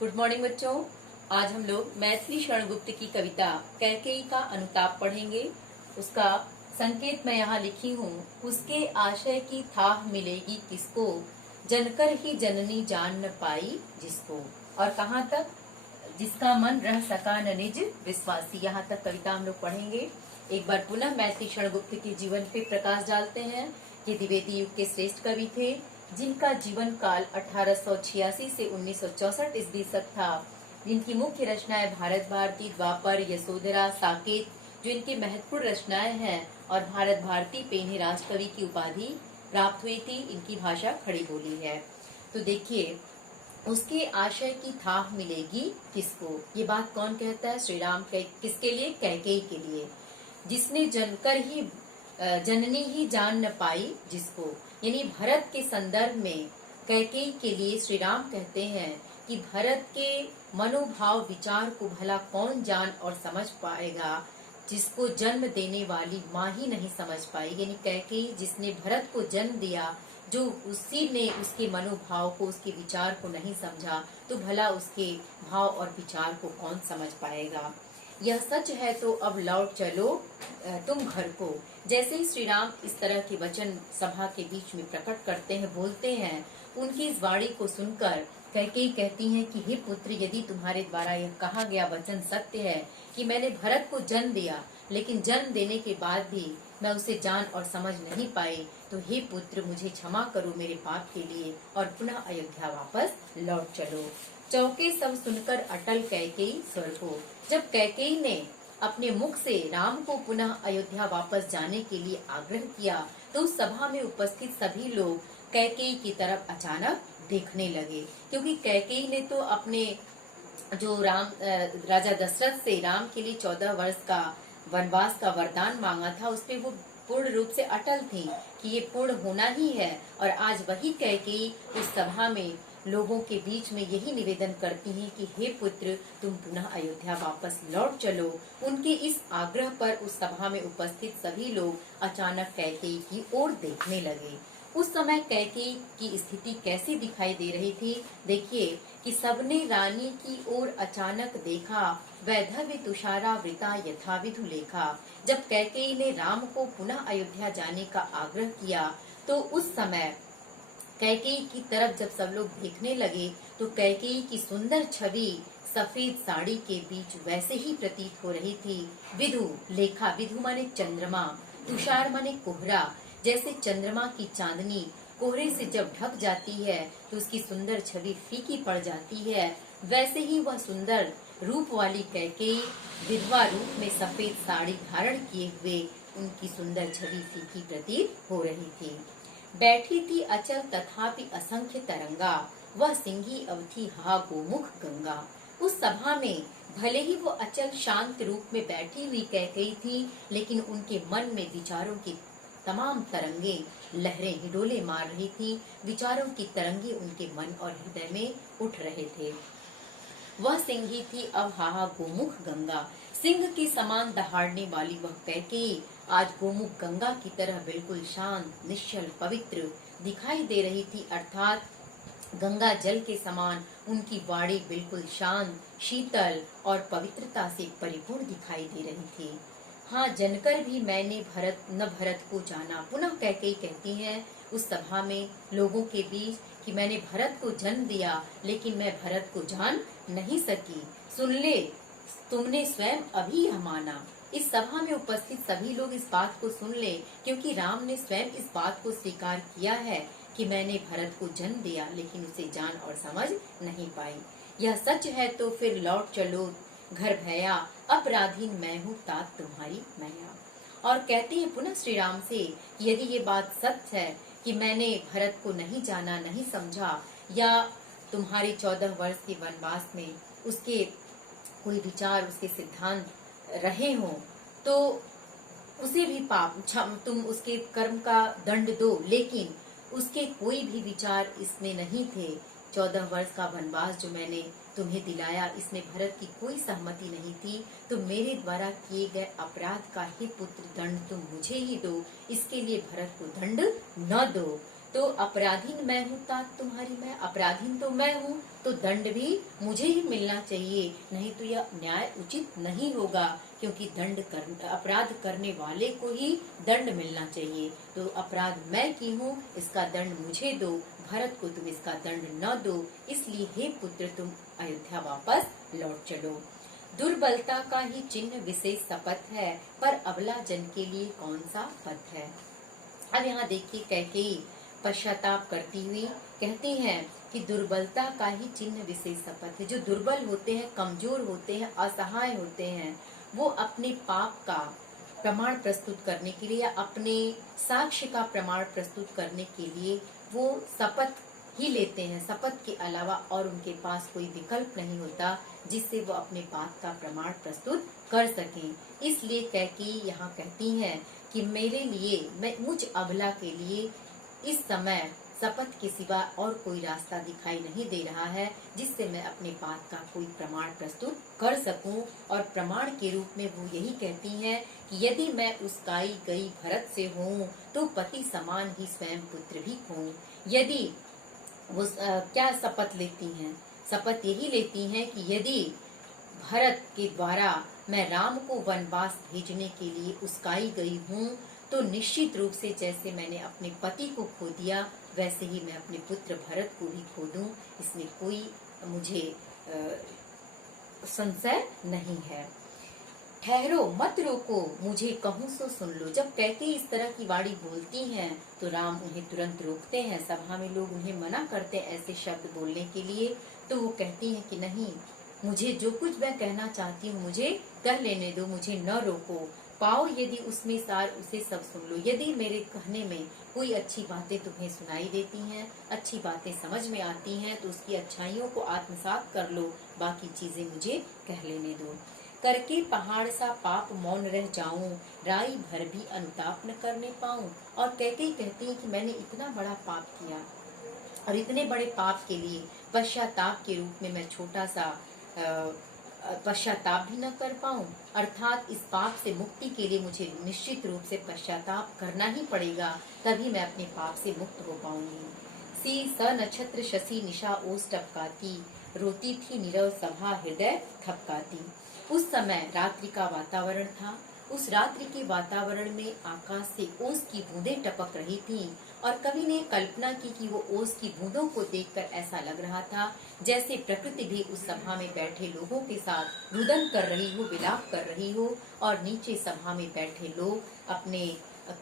Good morning बच्चों। आज हम लोग मैथिली शरण गुप्त की कविता कैकेयी का अनुताप पढ़ेंगे। उसका संकेत मैं यहाँ लिखी हूँ। उसके आशय की थाह मिलेगी किसको, जनकर ही जननी जान न पाई जिसको। और कहाँ तक, जिसका मन रह सका न निज विश्वासी, यहाँ तक कविता हम लोग पढ़ेंगे। एक बार पुनः मैथिली शरण गुप्त के जीवन पे प्रकाश डालते हैं। ये द्विवेदी युग के श्रेष्ठ कवि थे, जिनका जीवन काल 1886 से 1964 ईस्वी तक था। जिनकी मुख्य रचनाएं भारत भारती, द्वापर, यशोधरा, साकेत जो इनकी महत्वपूर्ण रचनाएं हैं, और भारत भारती पे इन्हें राजकवि की उपाधि प्राप्त हुई थी। इनकी भाषा खड़ी बोली है। तो देखिए, उसके आशय की थाह मिलेगी किसको, ये बात कौन कहता है? श्री राम। किसके लिए? कैकेयी के लिए, जिसने जनकर ही जननी ही जान न पाई जिसको। यानी भरत के संदर्भ में कैकेयी के लिए श्री राम कहते हैं कि भरत के मनोभाव विचार को भला कौन जान और समझ पाएगा, जिसको जन्म देने वाली माँ ही नहीं समझ पाई। यानी कैकेयी जिसने भरत को जन्म दिया, जो उसी ने उसके मनोभाव को, उसके विचार को नहीं समझा, तो भला उसके भाव और विचार को कौन समझ पाएगा। यह सच है तो अब लौट चलो तुम घर को। जैसे ही श्री राम इस तरह के वचन सभा के बीच में प्रकट करते हैं, बोलते हैं, उनकी इस वाणी को सुनकर कैकेयी कहती हैं कि हे पुत्र, यदि तुम्हारे द्वारा यह कहा गया वचन सत्य है कि मैंने भरत को जन्म दिया, लेकिन जन्म देने के बाद भी मैं उसे जान और समझ नहीं पाई, तो हे पुत्र, मुझे क्षमा करो मेरे पाप के लिए और पुनः अयोध्या वापस लौट चलो। चौके सब सुनकर अटल कैकेयी स्वर को। जब कैकेयी ने अपने मुख से राम को पुनः अयोध्या वापस जाने के लिए आग्रह किया, तो उस सभा में उपस्थित सभी लोग कैकेयी की तरफ अचानक देखने लगे, क्योंकि कैकेयी ने तो अपने जो राजा दशरथ से राम के लिए 14 वर्ष का वनवास का वरदान मांगा था, उसपे वो पूर्ण रूप से अटल थी कि ये पूर्ण होना ही है। और आज वही कैकेयी उस सभा में लोगों के बीच में यही निवेदन करती हैं कि हे पुत्र, तुम पुनः अयोध्या वापस लौट चलो। उनके इस आग्रह पर उस सभा में उपस्थित सभी लोग अचानक कैकेयी की ओर देखने लगे। उस समय कैकेयी की स्थिति कैसी दिखाई दे रही थी? देखिए कि सबने रानी की ओर अचानक देखा, वैधव्य तुषारावृता यथाविधु लेखा। जब कैकेयी ने राम को पुनः अयोध्या जाने का आग्रह किया, तो उस समय कैकेयी की तरफ जब सब लोग देखने लगे, तो कैकेयी की सुंदर छवि सफेद साड़ी के बीच वैसे ही प्रतीत हो रही थी। विधु लेखा, विधु माने चंद्रमा, तुषार माने कोहरा। जैसे चंद्रमा की चांदनी कोहरे से जब ढक जाती है तो उसकी सुंदर छवि फीकी पड़ जाती है, वैसे ही वह सुंदर रूप वाली कैकेयी विधवा रूप में सफेद साड़ी धारण किए हुए उनकी सुंदर छवि फीकी प्रतीत हो रही थी। बैठी थी अचल तथापि असंख्य तरंगा, वह सिंही अवधि हा गोमुख गंगा। उस सभा में भले ही वो अचल शांत रूप में बैठी हुई कैकेयी थी, लेकिन उनके मन में विचारों की तमाम तरंगे, लहरें हिडोले मार रही थी। विचारों की तरंगे उनके मन और हृदय में उठ रहे थे। वह सिंही थी अब हाहा गोमुख गंगा। सिंह की समान दहाड़ने वाली वह कैकेयी आज गोमुख गंगा की तरह बिल्कुल शांत, निश्चल, पवित्र दिखाई दे रही थी। अर्थात गंगा जल के समान उनकी वाणी बिल्कुल शांत, शीतल और पवित्रता से परिपूर्ण दिखाई दे रही थी। हाँ, जनकर भी मैंने भरत को जाना। पुनः कैकेयी कहती हैं उस सभा में लोगों के बीच कि मैंने भरत को जन्म दिया, लेकिन मैं भरत को जान नहीं सकी। सुन ले, तुमने स्वयं अभी यह माना। इस सभा में उपस्थित सभी लोग इस बात को सुन ले, क्योंकि राम ने स्वयं इस बात को स्वीकार किया है कि मैंने भरत को जन्म दिया, लेकिन उसे जान और समझ नहीं पाई। यह सच है तो फिर लौट चलो घर भैया, अपराधीन मैं हूँ तात तुम्हारी मैया। और कहते हैं पुनः श्री राम से कि यदि ये बात सच है कि मैंने भरत को नहीं जाना, नहीं समझा, या तुम्हारे 14 वर्ष के वनवास में उसके कोई विचार, उसके सिद्धांत रहे हों, तो उसे भी तुम उसके कर्म का दंड दो, लेकिन उसके कोई भी विचार इसमें नहीं थे। 14 वर्ष का वनवास जो मैंने तुम्हें दिलाया, इसमें भरत की कोई सहमति नहीं थी। तो मेरे द्वारा किए गए अपराध का ही पुत्र दंड तुम मुझे ही दो, इसके लिए भरत को दंड न दो। तो अपराधीन मैं हूँ तात तुम्हारी मैं, अपराधीन तो मैं हूँ तो दंड भी मुझे ही मिलना चाहिए, नहीं तो यह न्याय उचित नहीं होगा, क्योंकि अपराध करने वाले को ही दंड मिलना चाहिए। तो अपराध मैं की हूँ, इसका दंड मुझे दो, भरत को तुम इसका दंड न दो, इसलिए हे पुत्र तुम अयोध्या वापस लौट चलो। दुर्बलता का ही चिन्ह विशेष शपथ है, पर अबला जन के लिए कौन सा पथ है। अब यहाँ देखिए कैकेयी पश्चाताप करती हुई कहती हैं कि दुर्बलता का ही चिन्ह विशेष शपथ है। जो दुर्बल होते हैं, कमजोर होते हैं, असहाय होते हैं, वो अपने पाप का प्रमाण प्रस्तुत करने के लिए या अपने साक्ष्य का प्रमाण प्रस्तुत करने के लिए वो शपथ ही लेते हैं। शपथ के अलावा और उनके पास कोई विकल्प नहीं होता जिससे वो अपने बात का प्रमाण प्रस्तुत कर सकें। इसलिए कैकेयी यहाँ कहती हैं कि मेरे लिए, मुझ अबला के लिए इस समय शपथ के सिवा और कोई रास्ता दिखाई नहीं दे रहा है जिससे मैं अपने बात का कोई प्रमाण प्रस्तुत कर सकूं। और प्रमाण के रूप में वो यही कहती हैं कि यदि मैं उसकाई गई भरत से हूँ तो पति समान ही स्वयं पुत्र भी हूँ। यदि वो क्या शपथ लेती हैं, शपथ यही लेती हैं कि यदि भरत के द्वारा मैं राम को वनवास भेजने के लिए उसकाई गई हूँ तो निश्चित रूप से जैसे मैंने अपने पति को खो दिया वैसे ही मैं अपने पुत्र भरत को भी खो दूं, इसमें कोई मुझे संशय नहीं है। ठहरो मत रोको मुझे कहूँ सो सुन लो। जब कैकेयी इस तरह की वाणी बोलती हैं तो राम उन्हें तुरंत रोकते हैं। सभा में लोग उन्हें मना करते हैं ऐसे शब्द बोलने के लिए, तो वो कहती हैं कि नहीं, मुझे जो कुछ मैं कहना चाहती हूँ मुझे कह लेने दो, मुझे न रोको। पाओ यदि उसमें सार उसे सब सुन लो। यदि मेरे कहने में कोई अच्छी बातें तुम्हें सुनाई देती हैं, अच्छी बातें समझ में आती हैं तो उसकी अच्छाइयों को आत्मसात कर लो, बाकी चीजें मुझे कह लेने दो। करके पहाड़ सा पाप मौन रह जाऊं, राई भर भी अनुताप न करने पाऊं। और कैकेयी कहती है कि मैंने इतना बड़ा पाप किया और इतने बड़े पाप के लिए पश्चाताप के रूप में मैं छोटा सा पश्चाताप भी न कर पाऊं, अर्थात इस पाप से मुक्ति के लिए मुझे निश्चित रूप से पश्चाताप करना ही पड़ेगा, तभी मैं अपने पाप से मुक्त हो पाऊंगी। सी स नक्षत्र शशि निशा ओस टपकाती, रोती थी नीरव सभा हृदय थपकाती। उस समय रात्रि का वातावरण था। उस रात्रि के वातावरण में आकाश से ओस की बूंदें टपक रही थीं और कवि ने कल्पना की कि वो ओस की बूंदों को देखकर ऐसा लग रहा था जैसे प्रकृति भी उस सभा में बैठे लोगों के साथ रुदन कर रही हो, विलाप कर रही हो, और नीचे सभा में बैठे लोग अपने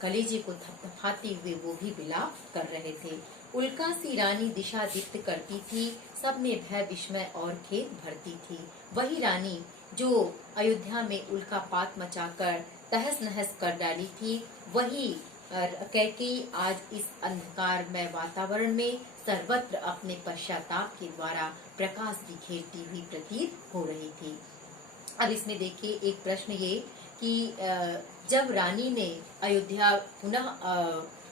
कलेजे को थपथपाते हुए वो भी विलाप कर रहे थे। उल्का सी रानी दिशा दीप्त करती थी, सब में भय विस्मय और खेद भरती थी। वही रानी जो अयोध्या में उल्कापात मचाकर तहस नहस कर डाली थी, वही कैकेयी आज इस अंधकारमय वातावरण में सर्वत्र अपने पश्चाताप के द्वारा प्रकाश बिखेरती हुई प्रतीत हो रही थी। अब इसमें देखिए एक प्रश्न ये कि जब रानी ने अयोध्या पुनः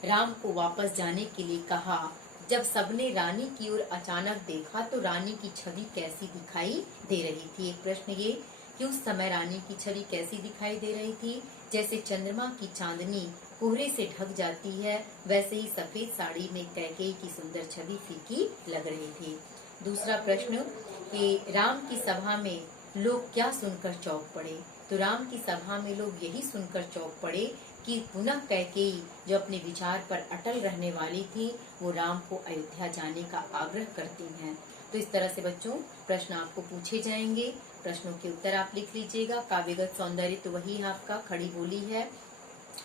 राम को वापस जाने के लिए कहा, जब सबने रानी की ओर अचानक देखा तो रानी की छवि कैसी दिखाई दे रही थी। एक प्रश्न ये कि उस समय रानी की छवि कैसी दिखाई दे रही थी, जैसे चंद्रमा की चांदनी कोहरे से ढक जाती है वैसे ही सफेद साड़ी में कैकेयी की सुंदर छवि फीकी लग रही थी। दूसरा प्रश्न कि राम की सभा में लोग क्या सुनकर चौंक पड़े, तो राम की सभा में लोग यही सुनकर चौंक पड़े कि पुनः कैकेयी जो अपने विचार पर अटल रहने वाली थी वो राम को अयोध्या जाने का आग्रह करती हैं। तो इस तरह से बच्चों प्रश्न आपको पूछे जाएंगे, प्रश्नों के उत्तर आप लिख लीजिएगा। काव्यगत सौंदर्य तो वही है आपका, खड़ी बोली है,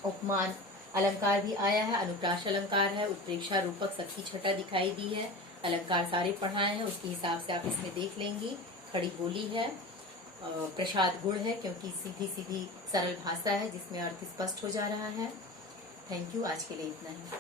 उपमान अलंकार भी आया है, अनुप्रास अलंकार है, उत्प्रेक्षा रूपक शक्ति छटा दिखाई दी है, अलंकार सारे पढ़ाए हैं, उसके हिसाब से आप इसमें देख लेंगी। खड़ी बोली है, प्रसाद गुण है क्योंकि सीधी सीधी सरल भाषा है जिसमें अर्थ स्पष्ट हो जा रहा है। थैंक यू, आज के लिए इतना ही।